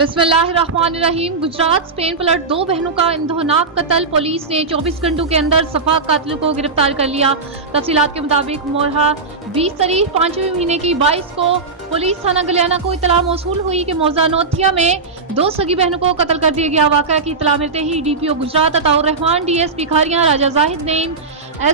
बिस्मिल्लाहिर्रहमानिर्रहीम। गुजरात स्पेन पलट दो बहनों का इंदोनाक कत्ल। पुलिस ने 24 घंटों के अंदर सफा कातिल को गिरफ्तार कर लिया। तफसीलात के मुताबिक मोरहा 20 तारीख 5वें महीने की 22 को पुलिस थाना गलियाना को इतला मौसूल हुई कि मौजा नोथिया में दो सगी बहनों को कत्ल कर दिया गया। वाक़या की इतला मिलते ही DPO गुजरात अताउर रहमान, DSP खारियां राजा जाहिद नईम,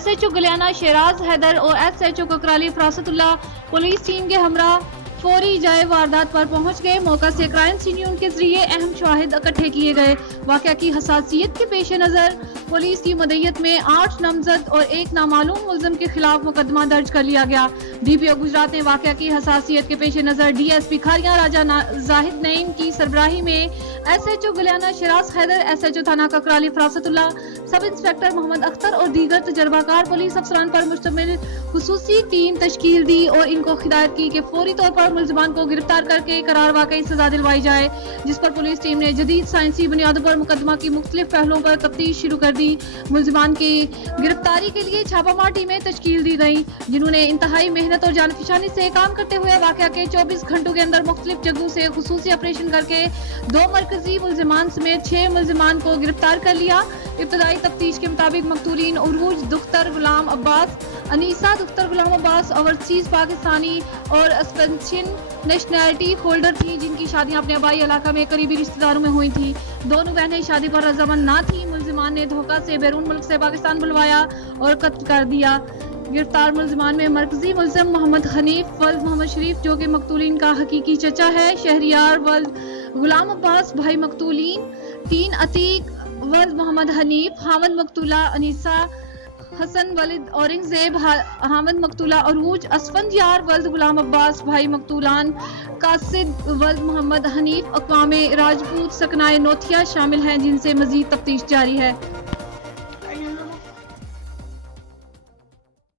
SHO गलियाना शेराज हैदर और SHO ककराली फरासतुल्लाह पुलिस टीम के हमरा फौरी जाए वारदात पर पहुंच गए। मौका से क्राइम सीन यूनिट के जरिए अहम शवाहिद इकट्ठे किए गए। वाक़या की हसासियत के पेश नज़र पुलिस की मदयत में 8 नामजद और एक नामालूम मुल्ज़िम के खिलाफ मुकदमा दर्ज कर लिया गया। DPO गुजरात ने वाक़या की हसासियत के पेश नज़र DSP खारियां राजा जाहिद नईम की सरबराही में SHO गलियाना शेराज हैदर, SHO थाना ककराली फरासतुल्लाह, सब इंस्पेक्टर मोहम्मद अख्तर और दीगर तजर्बाकार पुलिस अफसरान पर मुश्तमिल खुसूसी टीम तश्कील दी और इनको हिदायत की कि फौरी तौर पर मुल्ज़िमान को गिरफ्तार करके करार वाकई सजा दिलवाई जाए, जिस पर पुलिस टीम ने जदीद साइंसी बुनियादों पर मुकदमा की मुख्तलिफ पहलुओं पर तफ्तीश शुरू कर दी। मुल्ज़िमान की गिरफ्तारी के लिए छापामार टीमें तश्कील दी गई, जिन्होंने इंतहाई मेहनत और जानफिशानी से काम करते हुए वाकया के 24 घंटों के अंदर मुख्तलिफ जगहों से खुसूसी ऑपरेशन करके 2 मरकजी मुल्ज़िमान समेत 6 मुल्ज़िमान को गिरफ्तार कर लिया। इब्तदाई तफ्तीश के मुताबिक मकतूलीन उरूज दुख्तर गुलाम अब्बास, अनीसा दुख्तर गुलाम अब्बास ओवरसीज पाकिस्तानी और स्पेनिश नेशनैलिटी होल्डर थी, जिनकी शादियां अपने आबाई इलाका में करीबी रिश्तेदारों में हुई थी। दोनों बहनें शादी पर रजामंद ना थी। मुल्ज़िमान ने धोखा से बैरून मुल्क से पाकिस्तान बुलवाया और कत्ल कर दिया। गिरफ्तार मुल्ज़िमान में मरकजी मुल्ज़िम मोहम्मद हनीफ वल्द मोहम्मद शरीफ, जो कि मकतूलीन का हकीकी चचा है, शहरियार वल्द गुलाम अब्बास भाई मकतूलीन, 3 अतीक वल्द मोहम्मद हनीफ, हामद मकतूला अनीसा, हसन वलिद औरंगजेब हामद मकतूला अरूज, असफंदियार वल्द गुलाम अब्बास भाई मकतूलान, कासिद वल्द मोहम्मद हनीफ, अक़वामे राजपूत सकनाए नोथिया शामिल हैं, जिनसे मजीद तफ्तीश जारी है।